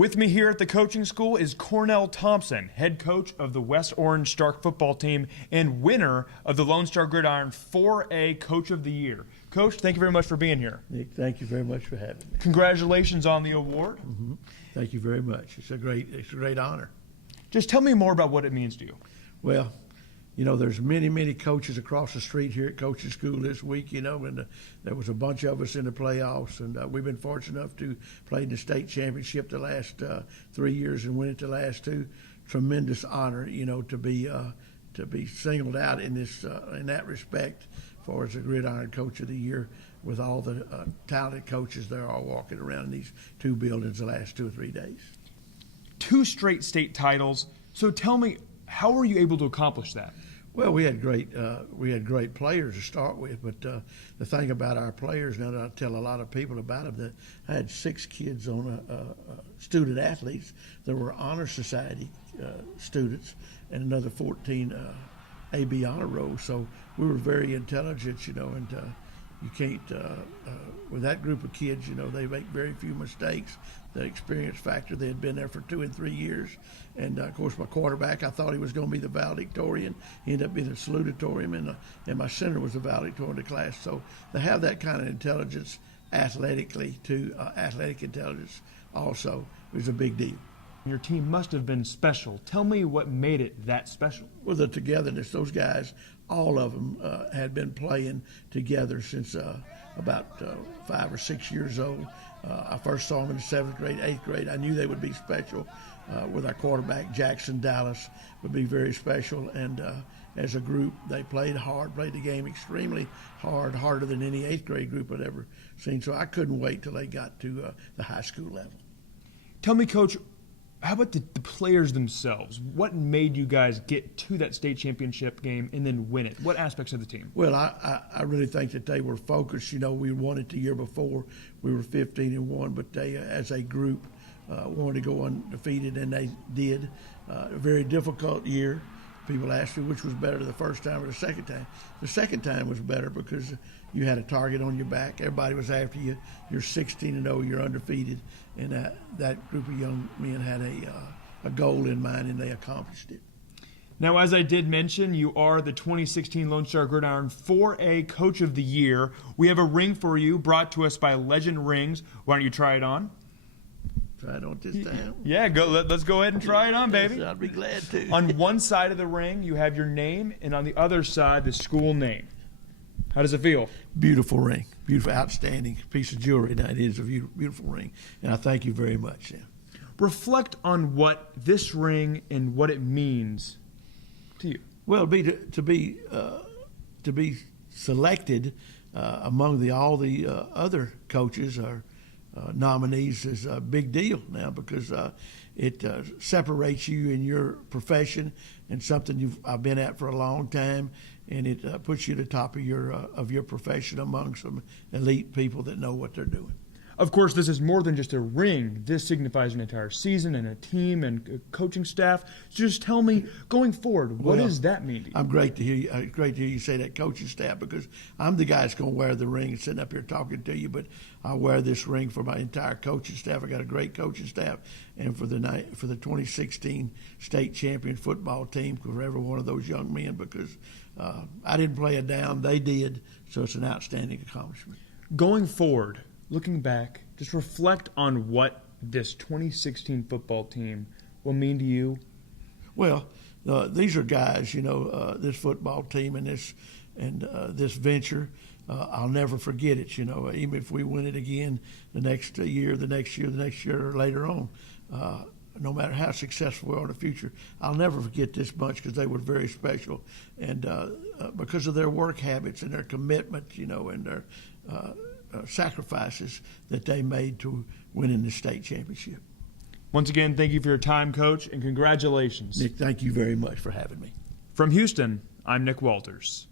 With me here at the coaching school is Cornel Thompson, head coach of the West Orange Stark football team and winner of the Lone Star Gridiron 4A Coach of the Year. Coach, thank you very much for being here. Nick, thank you very much for having me. Congratulations on the award. Thank you very much. It's a great honor. Just tell me more about what it means to you. Well, you know, there's many coaches across the street here at coaching school this week, you know, and there was a bunch of us in the playoffs, and we've been fortunate enough to play in the state championship the last 3 years and win it the last two. Tremendous honor, you know, to be singled out in this in that respect for as a Gridiron Coach of the Year with all the talented coaches that are all walking around in these two buildings the last 2 or 3 days. 2 straight state titles. So tell me, how were you able to accomplish that? Well, we had great players to start with, but the thing about our players, now that I tell a lot of people about them, that I had 6 kids on student athletes that were honor society students, and another 14 AB honor roll. So we were very intelligent, you know, and you can't with that group of kids, you know, they make very few mistakes. The experience factor, they had been there for 2 and 3 years. And, of course, my quarterback, I thought he was going to be the valedictorian. He ended up being a salutatorian, and my center was the valedictorian of the class. So to have that kind of intelligence athletically, athletic intelligence also, was a big deal. Your team must have been special. Tell me what made it that special. Well, the togetherness. Those guys, all of them had been playing together since about 5 or 6 years old. I first saw them in the 7th grade, 8th grade. I knew they would be special. With our quarterback, Jackson Dallas, would be very special. And as a group, they played hard, played the game extremely hard, harder than any 8th grade group I'd ever seen. So I couldn't wait till they got to the high school level. Tell me, Coach, how about the players themselves? What made you guys get to that state championship game and then win it? What aspects of the team? Well, I really think that they were focused. You know, we won it the year before. We were 15-1, but they, as a group, wanted to go undefeated, and they did. A very difficult year. People asked me which was better, the first time or the second time. The second time was better because you had a target on your back. Everybody was after you. You're 16-0. You're undefeated, and that group of young men had a goal in mind, and they accomplished it. Now, as I did mention, you are the 2016 Lone Star Gridiron 4A Coach of the Year. We have a ring for you brought to us by Legend Rings. Why don't you try it on? Try it on this time? Yeah, let's go ahead and try it on, baby. Yes, I'd be glad to. On one side of the ring, you have your name, and on the other side, the school name. How does it feel? Beautiful ring. Beautiful, outstanding piece of jewelry. Now, it is a beautiful ring, and I thank you very much. Yeah. Reflect on what this ring and what it means to you. Well, to be selected among all the other coaches or nominees is a big deal now, because it separates you in your profession and something I've been at for a long time, and it puts you at the top of your profession among some elite people that know what they're doing. Of course, this is more than just a ring. This signifies an entire season and a team and a coaching staff. So just tell me, going forward, what does that mean to you? I'm great to hear you. Great to hear you say that, coaching staff, because I'm the guy that's going to wear the ring and sitting up here talking to you. But I wear this ring for my entire coaching staff. I got a great coaching staff, and for the 2016 state champion football team, for every one of those young men, because I didn't play it down, they did. So it's an outstanding accomplishment. Going forward, looking back, just reflect on what this 2016 football team will mean to you. Well, these are guys, you know, this football team and this venture. I'll never forget it, you know, even if we win it again the next year, or later on. No matter how successful we are in the future, I'll never forget this bunch, because they were very special, and because of their work habits and their commitment, you know, and their sacrifices that they made to winning the state championship. Once again, thank you for your time, Coach, and congratulations. Nick, thank you very much for having me. From Houston, I'm Nick Walters.